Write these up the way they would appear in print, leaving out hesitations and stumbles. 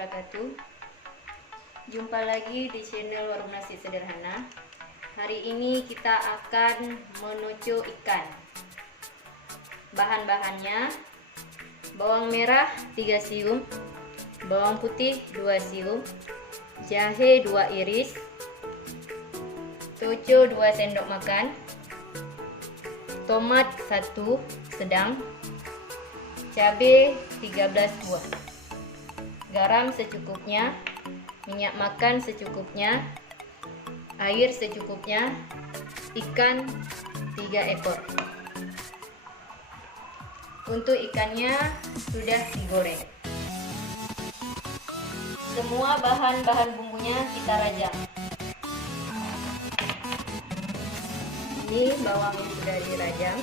wabarakatuh. Jumpa lagi di channel Warung Nasi Sederhana. Hari ini kita akan menucu ikan. Bahan-bahannya: bawang merah 3 siung, bawang putih 2 siung, jahe 2 iris, toco 2 sendok makan, tomat 1 sedang, cabai 13 buah, garam secukupnya, minyak makan secukupnya, air secukupnya, ikan 3 ekor. Untuk ikannya sudah digoreng. Semua bahan-bahan bumbunya kita rajang. Ini bawangnya sudah dirajang.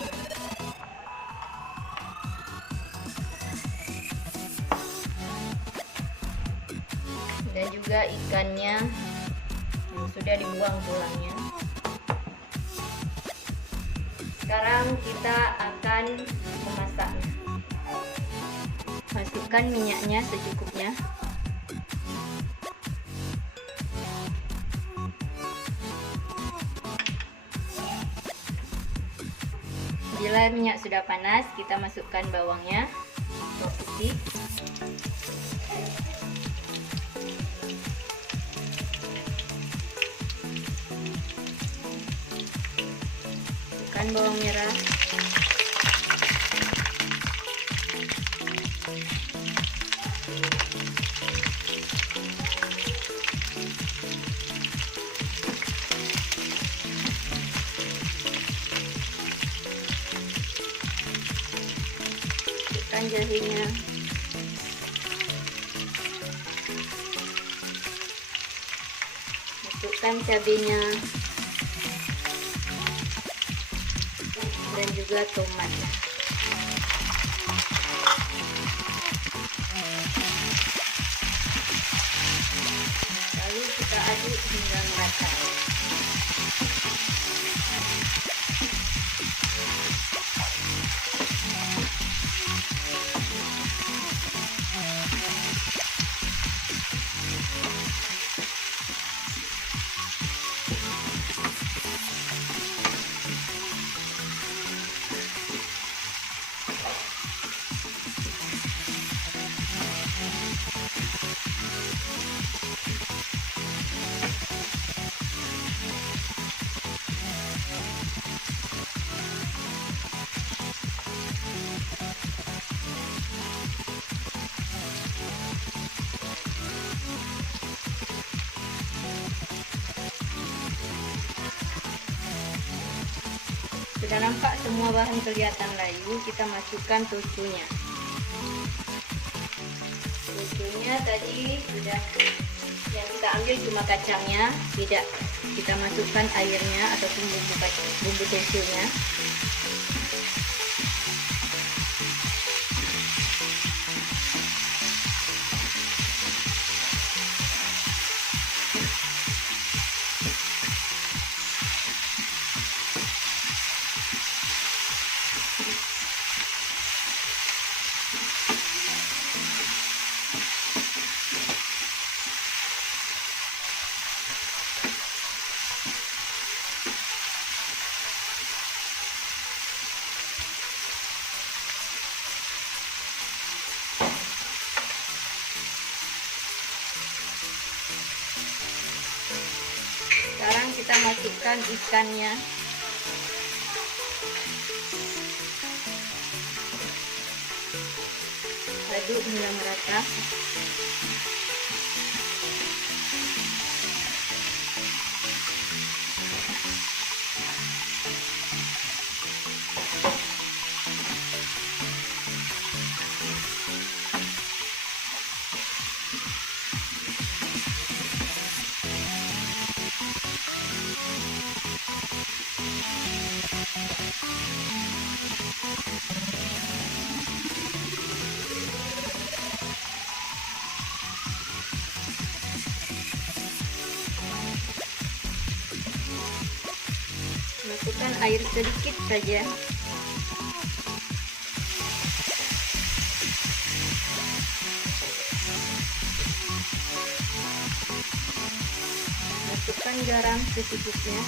Dan juga ikannya yang sudah dibuang tulangnya. Sekarang kita akan memasaknya. Masukkan minyaknya secukupnya. Bila minyak sudah panas, kita masukkan bawangnya, bawang putih, bawang merah, masukkan jahenya, masukkan cabenya dan juga tomat. Lalu kita aduk hingga merata. Sudah nampak semua bahan kelihatan layu, kita masukkan toconya. Toconya tadi sudah, yang kita ambil cuma kacangnya, tidak kita masukkan airnya ataupun bumbu toconya. Sekarang kita masukkan ikannya. Aduk hingga merata. Masukkan air sedikit saja. masukkan garam secukupnya.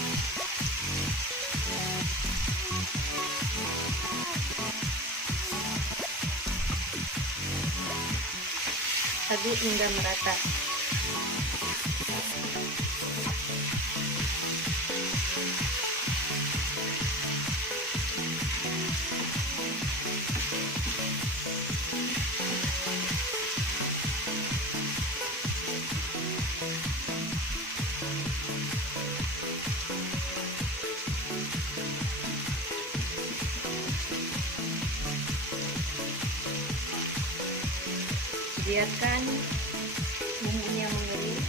Aduk hingga merata. Biarkan bumbunya mengalir.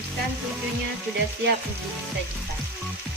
Ikan tujunya sudah siap untuk disajikan.